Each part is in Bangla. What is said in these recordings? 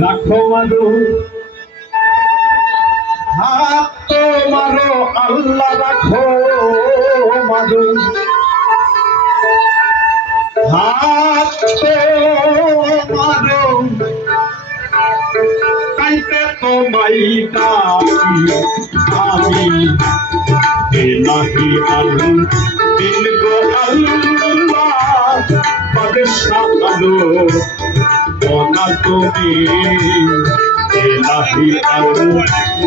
রাখো মারো হাত তো মারো আল্লাহ রাখো মারো হাত তো মারো কাইতে তোমায় ডাকি আমি ইলাহি দিল গো আল্লাহ বাদশাহ আলো ওনা তুমি ইলাহি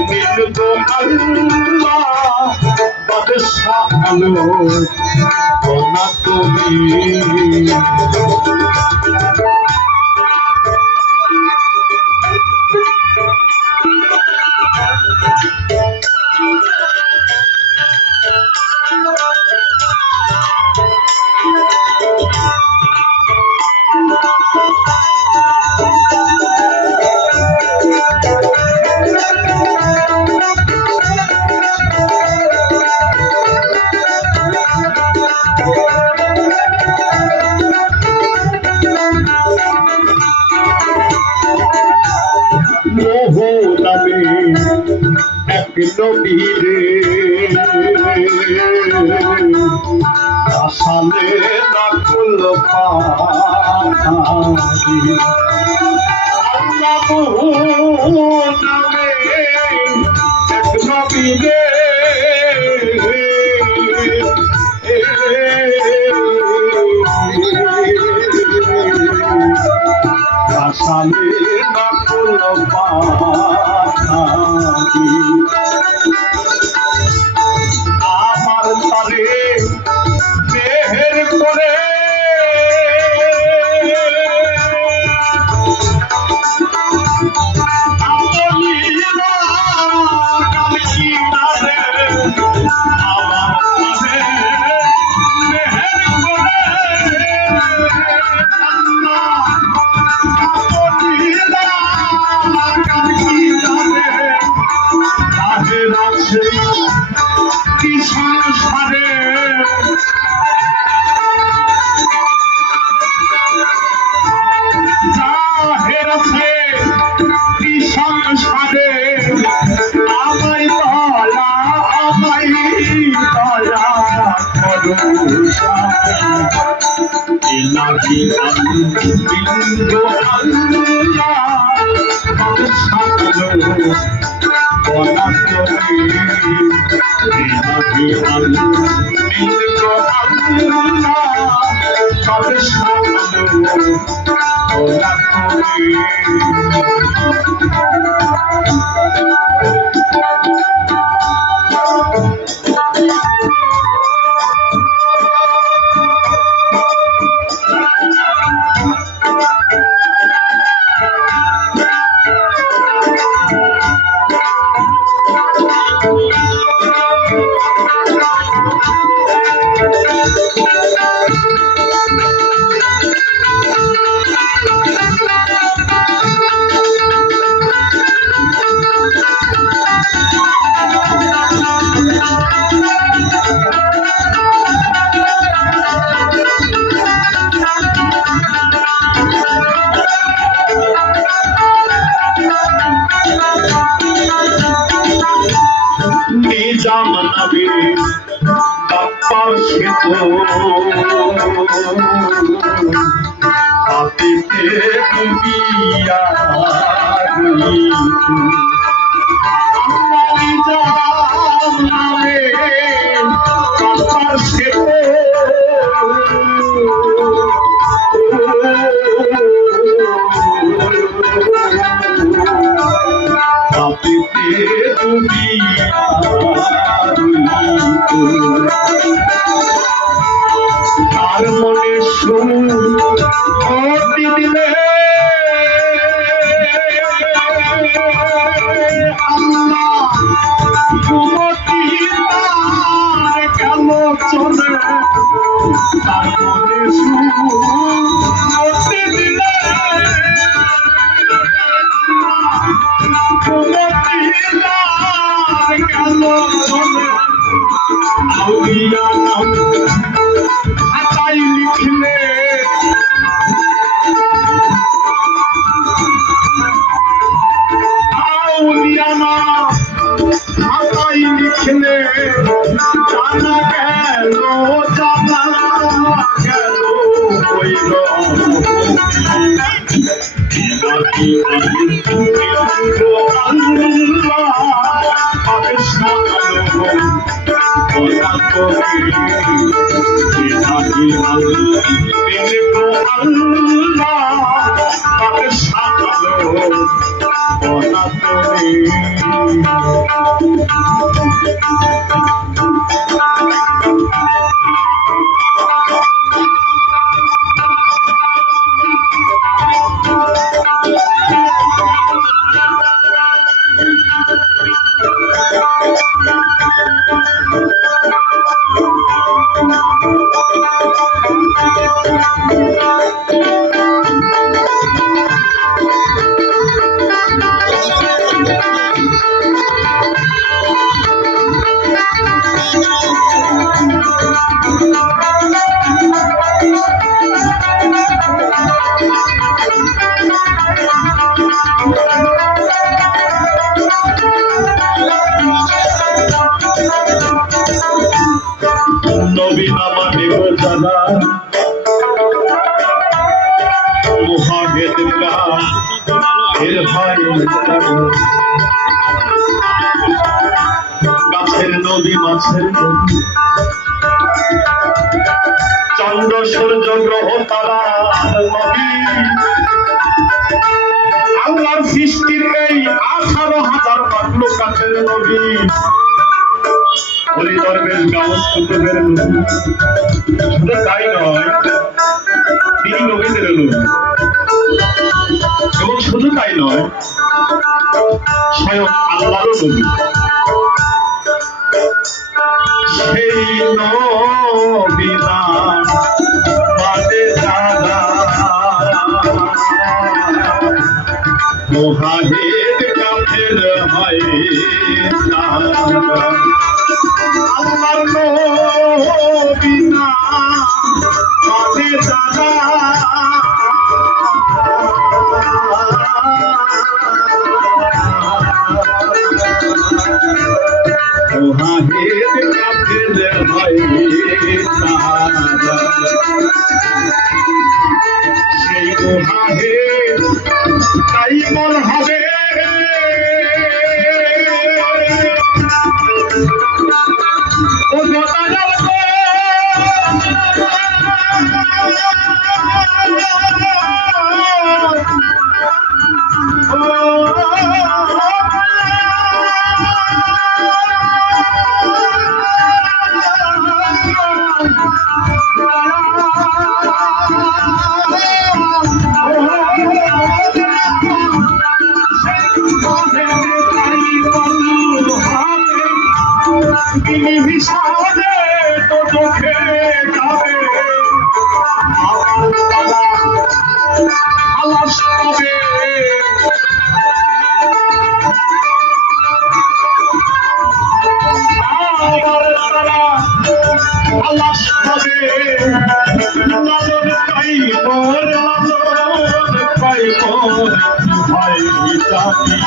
দিল গো আল্লাহ বাদশাহ আলো ওনা তুমি মোহনামে এক নবীরে আসালে নাকুল পাহাড়ি আল্লাহ মোহনামে এক নবীরে আসালে নাকুল পাহাড়ি আমার তারে মেহের করে কি সংসারে জাহের আছে কি সংসারে আমায় দয়া করো ইলাহি বিন্দু আল্লাহ বাদশাহ ওনা তুমি ইলাহি বিন্দু আল্লাহ বাদশাহ ওনা তুমি জামানাবে বাপ্পার সেত হাতিতে ডুবিয়া জামানাবে বাপ্পার সেত হাতিতে ডুবিয়া তার মনে সুমতি দিলে আল্লাহ সুমতি কেন চলে তার মনে সুমতি দিলে সুমতি কেন চলে আউলিয়া নাম খাতায় লিখলে গেল কইর ইলাহি আল্লাহ বাদশাহ আলম ওরা তোরে ইলাহি আল্লাহ বাদশাহ আলম ওরা তোরে নবী নামা দেব দাদা মুহাম্মদুল্লাহ এর ভাই গাছের নবী মাছের নবী চন্দ্র সূর্য গ্রহ তারা নবী আল্লাহর সৃষ্টির এই 18,000 মাখলুকাতের নবী ওলি দরবেশ গাউস কুতুবের নবী শুধু তাই নয় তিনি নবীদের নবী এবং শুধু তাই নয় স্বয়ং আল্লাহরও নবী সেই নবী নাম বাদে দাদা মুহাহিদ কাফের হয় না আল্লাহর নবী নাম বাদে দাদা মুহাহিদ কাফের হয় না সেই মুহাহিদ তাই মন হবে ও গোদালাল হিসাবে তো চোখে যাবে আলাস হবে আলাস হবে লালন পাই মোর লালন পাই মোর ভাই জাতি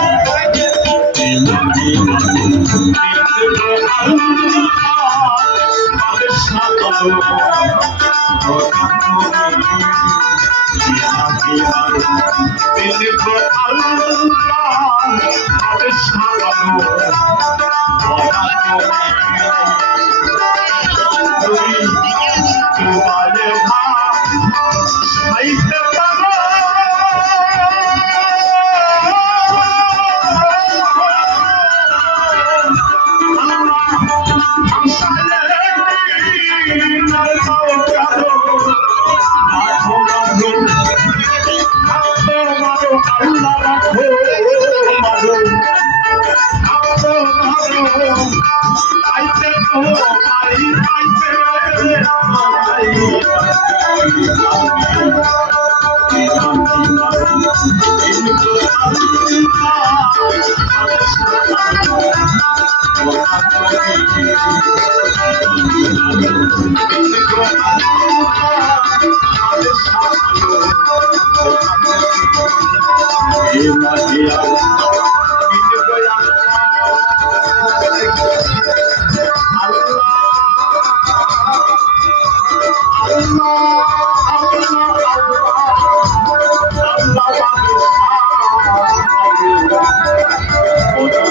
কথা